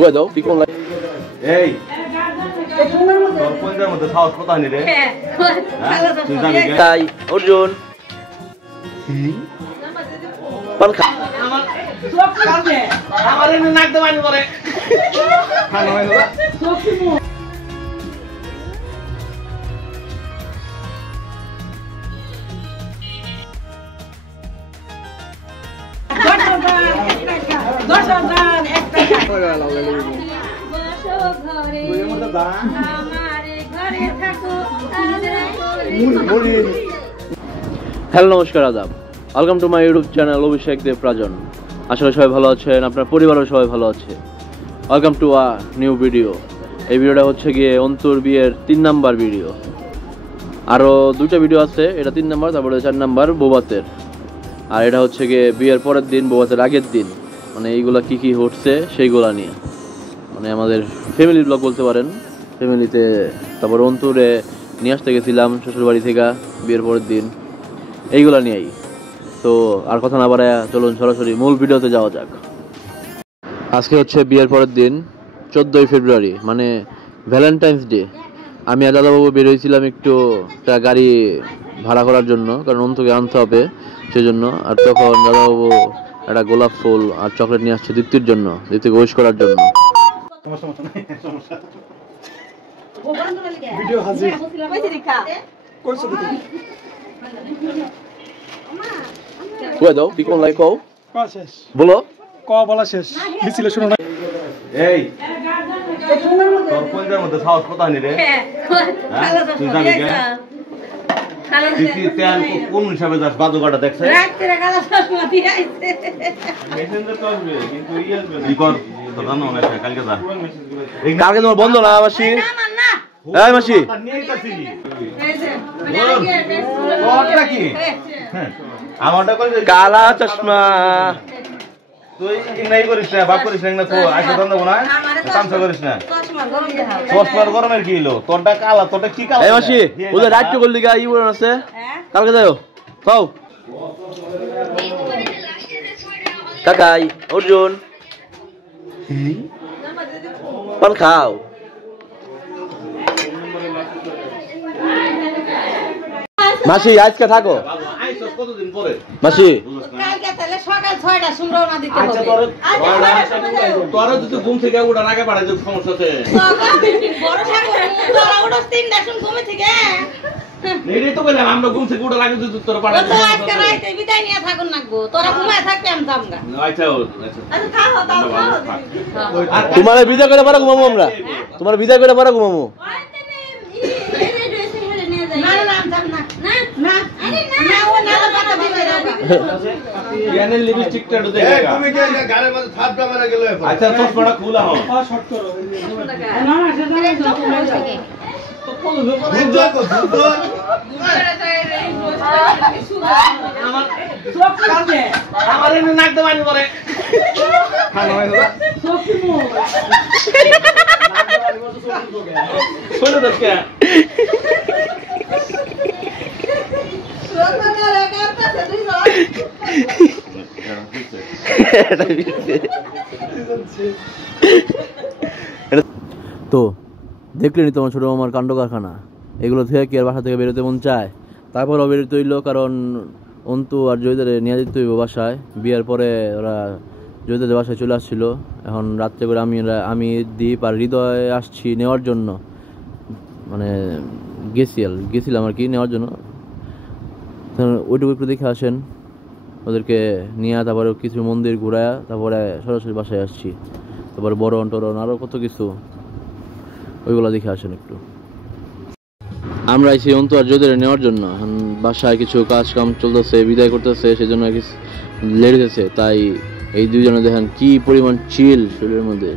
কই দাও কি কোন এই তোর কোনটার মধ্যে সাহস কত আনি রে তুই জানি কে তাই অর্জুন পান খা আমার সব কাছে আমার এনে নাক দে মানি করে খানো হইলো সব কি হ্যালো নমস্কার আদাব, welcome to my YouTube channel Abhishek Dev Rajan. আসলে সবাই ভালো আছেন, আপনার পরিবারও সবাই ভালো আছে। Welcome to a new video. এই ভিডিওটা হচ্ছে গিয়ে অন্তর বিয়ের 3 নাম্বার ভিডিও। আরও 2টা ভিডিও আছে, এটা 3 নাম্বার, তারপরে 4 নাম্বার বৌভাতের, আর এটা হচ্ছে গিয়ে বিয়ের পরের দিন বৌভাতের আগের দিন। মানে এইগুলা কী কী হচ্ছে সেইগুলা নিয়ে, মানে আমাদের ফ্যামিলি ব্লগ বলতে পারেন। ফ্যামিলিতে তারপর অন্তরে নিয়ে আসতে গেছিলাম শ্বশুরবাড়ি থেকে বিয়ের পরের দিন, এইগুলা নিয়েই। তো আর কথা না বাড়ায় চলুন সরাসরি মূল ভিডিওতে যাওয়া যাক। আজকে হচ্ছে বিয়ের পরের দিন, 14ই ফেব্রুয়ারি, মানে ভ্যালেন্টাইন্স ডে। আমি আর দাদাবাবু বের হয়েছিলাম একটু একটা গাড়ি ভাড়া করার জন্য, কারণ অন্তকে আনতে হবে সেই জন্য। আর তখন দাদাবাবু একটা গোলাপ ফুল আর চকলেট নিয়ে আসছে দীপ্তির জন্য, দীপ্তিকে উইশ করার জন্য। দাও কি কোন লাই কও বলো ক বলা শেষ মিছিল শুনো না। এই তোর কোনটার মধ্যে সাহস কত আনি রে তুই জানি কে তুই তেল কোন হিসাবে যাস বাদুকাটা দেখছ রাতে কালা চশমা দিয়ে আইছে মেসেঞ্জার তো আসবে কিন্তু আসবে না কর তো জানো না কালকে যা কালকে তোমার বন্ধ না মাসি? এই মাসি ওটা কি আমারটা কই কালা চশমা তুই নাই করিস না, বাপ করিস না, তো আইসা দাম দেবো না, কামসা করিস না। চশমার গরমের কি হলো? তোরটা কালা, তোরটা কি কালা? এই মাসি ওদের রাইট করলি গা ই বলেন আছে কালকে যাও খাও। কাকাই অর্জুন পান খাও। মাসি আজকে থাকো কতদিন পরে মাসি কালকে তাহলে সকাল 6টার সময় রওনা দিতে হবে। তোরা যদি ঘুম থেকে উঠার আগে পাঠাই যে সমস্যা আছে বড় ঠাকুর তোরা উঠোস 3টার সময় ঘুম থেকে। নেই তো বললাম আমরা ঘুম থেকে উঠার আগে যদি তোরা পাঠাই তো আজকে রাতে বিদায় নিয়ে থাকুন নাগবো, তোরা ঘুমায় থাকতে আমি যামগা। আচ্ছা আচ্ছা খাও তাও খাও। তোমার বিদায় করে পারা ঘুমাবো আমরা, তোমার বিদায় করে পারা ঘুমাবো। না না আমি যাব না না না আরে না ও না কথা বলে যাবে। ইয়ানের লিপস্টিকটা তো দেখে তুমি কি গালের মধ্যে ছাপ মারা গেল এখন? আচ্ছা চশমাটা খোলা হও শর্ট করো না না সেটা থেকে আমার এনে নাক দে মানি করে খানো হইলো শোনো দেখে তো দেখলেনি তোমার ছোটো মামার কাণ্ড কারখানা। এগুলো থেকে কি আর বাসা থেকে বেরোতে মন চায়? তারপরও বেরোতে হইলো, কারণ অন্তু আর জয়ীদের নিয়ে যেতে হইব বাসায়। বিয়ের পরে ওরা জয়ীদের বাসায় চলে আসছিলো। এখন রাত্রে করে আমি দীপ আর হৃদয় আসছি নেওয়ার জন্য, মানে গেছিলাম আর কি নেওয়ার জন্য। ওইটুকু একটু দেখে আসেন, ওদেরকে নিয়ে তারপরে কিছু মন্দির ঘুরায় তারপরে সরাসরি বাসায় আসছি। তারপরে বরণ টরণ আরও কত কিছু, ওইগুলো দেখে আসেন একটু। আমরা আইছি অন্তু আর জয়ীদের নেওয়ার জন্য। এখন বাসায় কিছু কাজ কাম চলতেছে, বিদায় করতেছে, সেই জন্য লেট হয়েছে। তাই এই দুইজনে দেখেন কি পরিমাণ চিল শরীরের মধ্যে,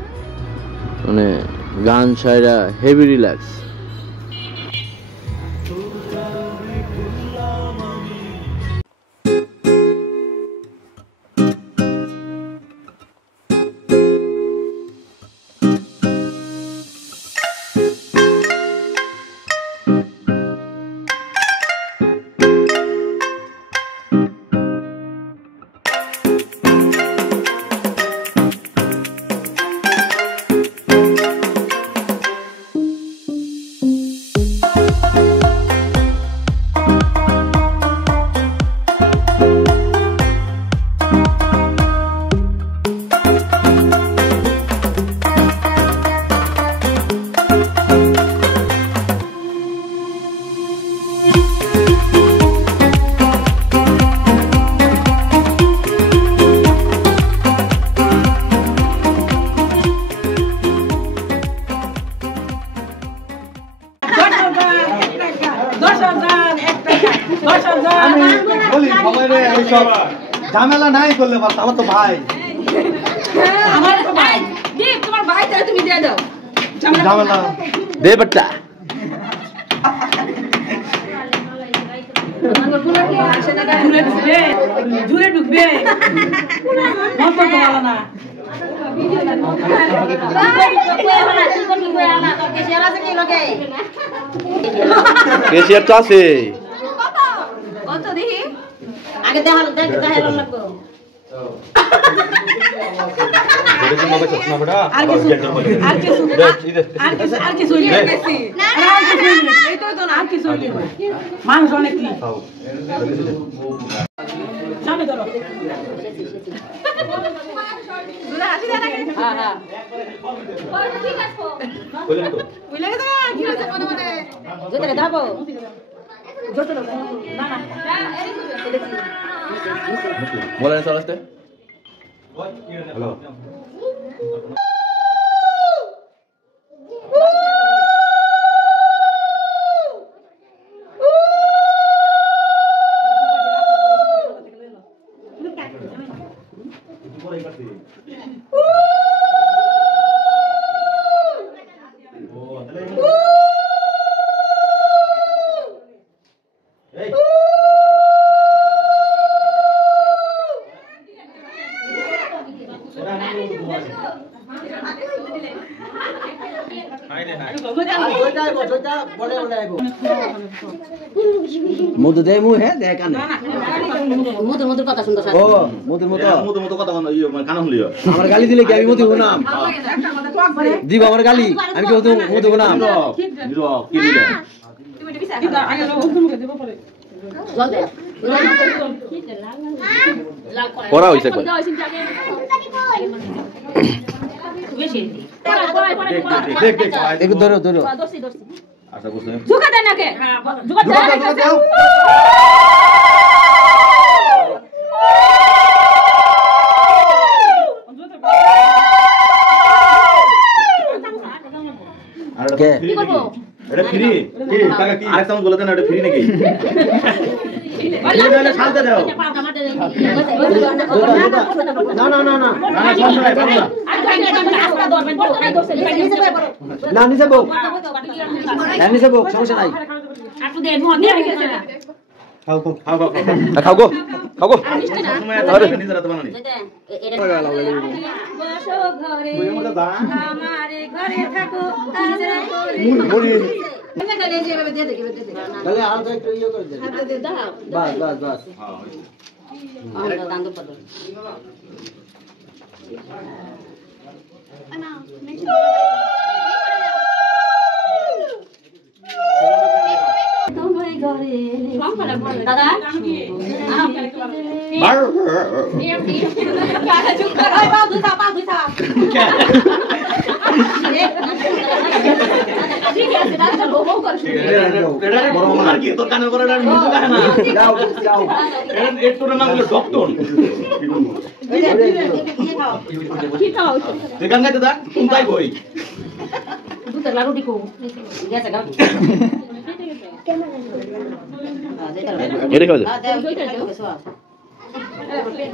মানে গান ছাইরা হেভি রিল্যাক্স। করলে পারতো, আমার তো ভাই। আমার তো ভাই দীপ তোমার ভাই তাহলে তুমি দিয়ে দাও ঝামেলা। দে বাট্টা জুড়ে ঢুকবে মত তো ভালো না কেশিয়ার তো আছে কত দেখি আগে দেখাল দেখাল লাগবো আর কিছু আর কিছু আর কিছু আর কিছু বেশি এই তো না আর কিছু মাংস অনেক কি সামনে ধরো দুলা হাসি দেনা কে হ্যাঁ হ্যাঁ ঠিক আছে কইলে তো কি আছে মনে মনে যেতে দাও জোট না না বলেন স্যার আসতে হ্যালো মধু দেয় মু হে দেয় কানে মধুর মধুর কথা শুনতো ও মধুর মতো মতো মতো কথা বলো কানা হলিও আমার গালি দিলে কি আমি মধু নাম দিব আমার গালি আমি কি মধু নাম দিলো কি দিলে তুমি দিবি আগে লোক মুখে দেব পরে জল দে করা হইছে কই বেশি দেখ দেখ একটু ধরো ধরো দর্শি দর্শি আচ্ছা বুঝছেন জুকা দেন নাকি জুকা দাও আর কে? কি করব এটা ফ্রি কি টাকা কি আরেক চামচ বলে দেন এটা ফ্রি নাকি ফ্রি দিলে শান্তি দাও না না না না না না সমস্যা নাই পাবো না না নিচে বউ না নিচে বউ সমস্যা নাই খাও খাও খাও খাও খাও গো খাও গো সময় আরে নিজেরা তো বানানি বসো ঘরে আমারে ঘরে থাকো তাহলে আর একটু ইয়ে করে দে বাস বাস বাস দান্দু পদ দাদা বড় মামা আর কি তোর কানে করে না মুখ কানে না যাও যাও একটু নাম হলো ডক্টর তুই গান গাইতে দা তুমি তাই কই দুধের লাড়ু দিকো গেছে গাও এটা খাও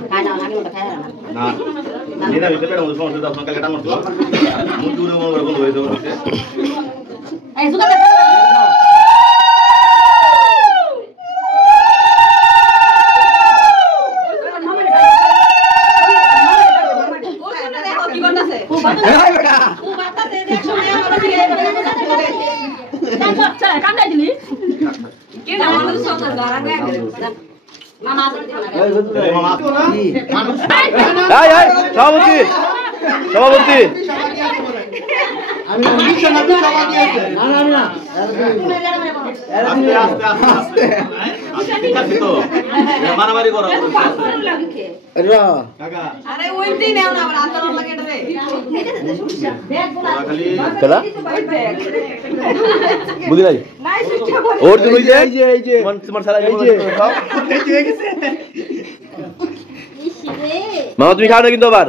খাই না আগে মতো খাই না না নিনা ভিতরে পেড়া মতো সমস্যা দাও কালকে টাঙর তো মুখ দূরে মনে করে বন্ধ হয়ে যাবে এই জুকা কি করতেছে এই বেটা কান্দাই দিলি কে না আমাদের সব গারা গায় মামা এই বন্ধু এই মামা কি মানুষ এই এই সভাপতি সভাপতি আমি না না না আস্তে আস্তে আস্তে আস্তে ঠিক আছে তো মারামারি করো রা আরে ওই দিন এও না আমরা আন্দোলন লাগে রে খালি কেলা বুঝি নাই ওর তুমি এই যে তোমার সারা এই যে মামা তুমি খাও না কিন্তু আবার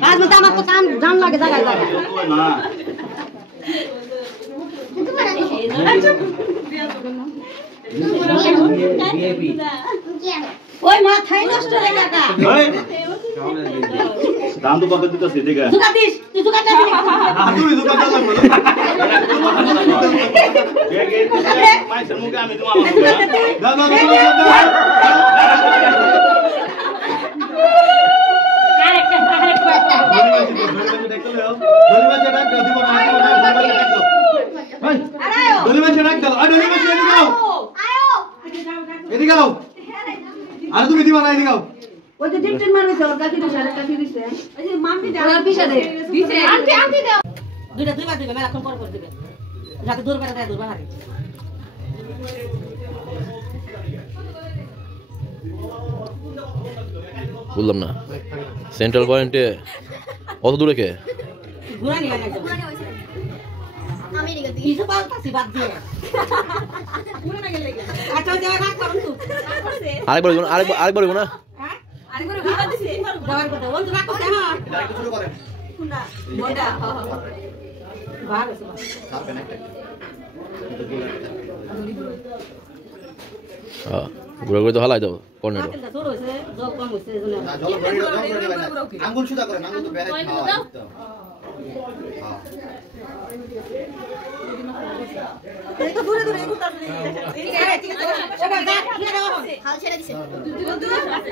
কাজ মতো আমার তো কাম জান লাগে জায়গায় জায়গায় না ওই মাথায় নষ্ট রে কাকা দাম তো কত দিতেছিস ঠিক আছে জুকা দিস তুই জুকা দিবি তুমি দোকান চালাও মাইসের মুখে আমি তোমার দাদা আরেকটা আরে তুমি দিবা না এদিকে যাও ওই যে ডিপটিন মারবে তো কাকি দিছে আর কাকি দিছে এই যে মাম্মি দাও আর পিছে দে দিছে আন্টি দাও দুইবার দিবে মেলা পর পর দিবে যাতে দূর বেটা দেয় দূর বাহারে বললাম না সেন্ট্রাল পয়েন্টে অত দূরে কে ঘুরা নিয়ে একদম আমি রেগে দিই কিছু পাল্টাছি বাদ দিয়ে পুরো না গেলে আচ্ছা যাও রাখ করুন তো আরেকবার বলবো না হ্যাঁ আরেকবার ভিড়া দিছি যাওয়ার কথা বল রাখ করতে হ্যাঁ শুরু করে কোনটা মোটা ভাগ আছে সার কানেক্ট ঘুরে ঘুরে তো হালাই দাও কর্নেটো আঙ্গুল সুদা করেন আঙ্গুল তো বের হয়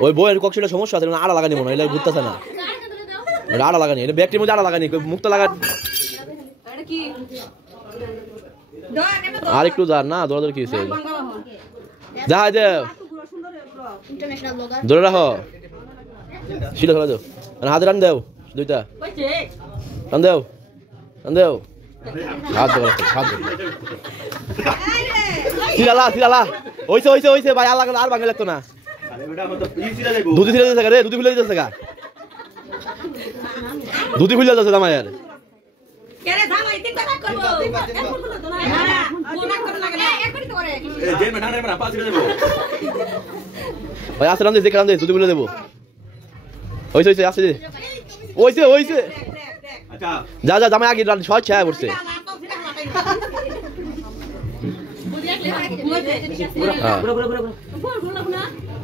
ওই বইয়ের কক্সিলের সমস্যা আছে আড়া লাগানি মনে হয় এটা ঘুরতেছে না আড়া লাগানি এটা ব্যাগটির মধ্যে আড়া লাগানি মুক্ত লাগা আর একটু যা না দৌড়াদৌড়ি কি যা দে ধরে রাখো শিলা খেলা যাও হাতে রান দেও দুইটা রান দেও হাত দেও সিলালা হইছে ভাই আর ভাঙে লাগতো না দুধি ছিলা যাচ্ছে রে দুধি খুলে যাচ্ছে গা দুধি খুলে যাচ্ছে জামাইয়ের ভাই আসে রান দেখে রান দে দুধি খুলে দেবো হইছে আসে হইছে যা জামাই আগে সহজ ছায়া পড়ছে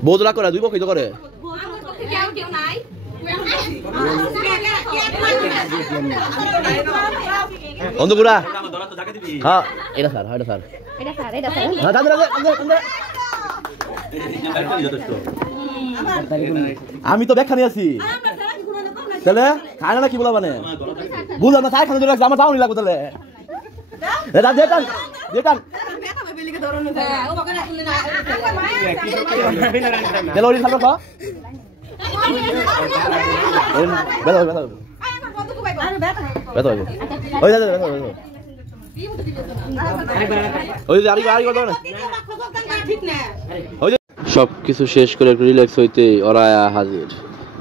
বহুত রাগ করে দুই পক্ষে করে অন্ধপুরা হ্যাঁ এটা স্যার আমি তো ব্যাখ্যা নিয়ে আছি তাহলে খায় না কি বলা মানে বুঝলাম না খানে ধরে রাখছে আমার যাওনি লাগবে তাহলে সবকিছু শেষ করে একটু রিল্যাক্স হইতে ওরা হাজির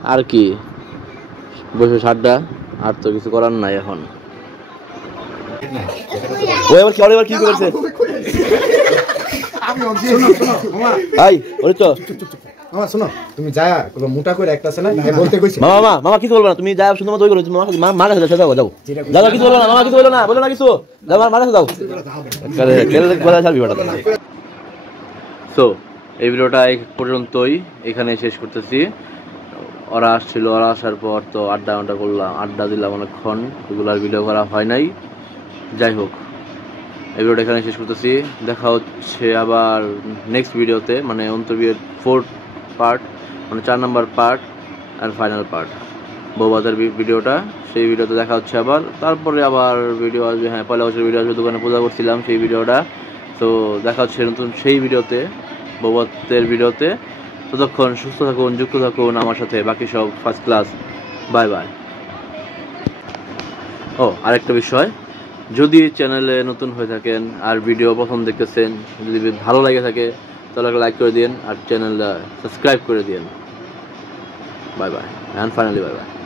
আর কি বসে সাড্ডা আর তো কিছু করার নাই এখন ওই আবার কি করেছে মামা শোনো তুমি যায় মোটা করে একটা আছে না বলতে কইছি মামা কিছু বলবো না তুমি যায় শুধু দই করো মা কাছে যাও যাও কিছু বলো না মামা কিছু বলো না কিছু যাও মা কাছে যাও কথা ছাড়বি বেটা সো এই ভিডিওটা এই পর্যন্তই এখানে শেষ করতেছি ওরা আসছিল ওরা আসার পর তো আড্ডা দিলাম অনেকক্ষণ এগুলার ভিডিও করা হয় নাই যাই হোক এই ভিডিওটা এখানে শেষ করতেছি দেখা হচ্ছে আবার নেক্সট ভিডিওতে মানে অন্তর্বিয়ের 4th পার্ট মানে 4 নম্বর পার্ট আর ফাইনাল পার্ট বউবাজার ভিডিওটা সেই ভিডিওতে দেখা হচ্ছে আবার তারপরে আবার ভিডিও আসবে হ্যাঁ পয়লা বছর ভিডিও আসবে দোকানে পূজা করছিলাম সেই ভিডিওটা তো দেখা হচ্ছে নতুন সেই ভিডিওতে বউবাজারের ভিডিওতে ততক্ষণ সুস্থ থাকুন যুক্ত থাকুন আমার সাথে বাকি সব ফার্স্ট ক্লাস বাই আরেকটা বিষয় যদি চ্যানেলে নতুন হয়ে থাকেন আর ভিডিও প্রথম দেখতেছেন যদি ভালো লাগে থাকে তাহলে লাইক করে দিন আর চ্যানেলটা সাবস্ক্রাইব করে দিন বাই অ্যান্ড ফাইনালি বাই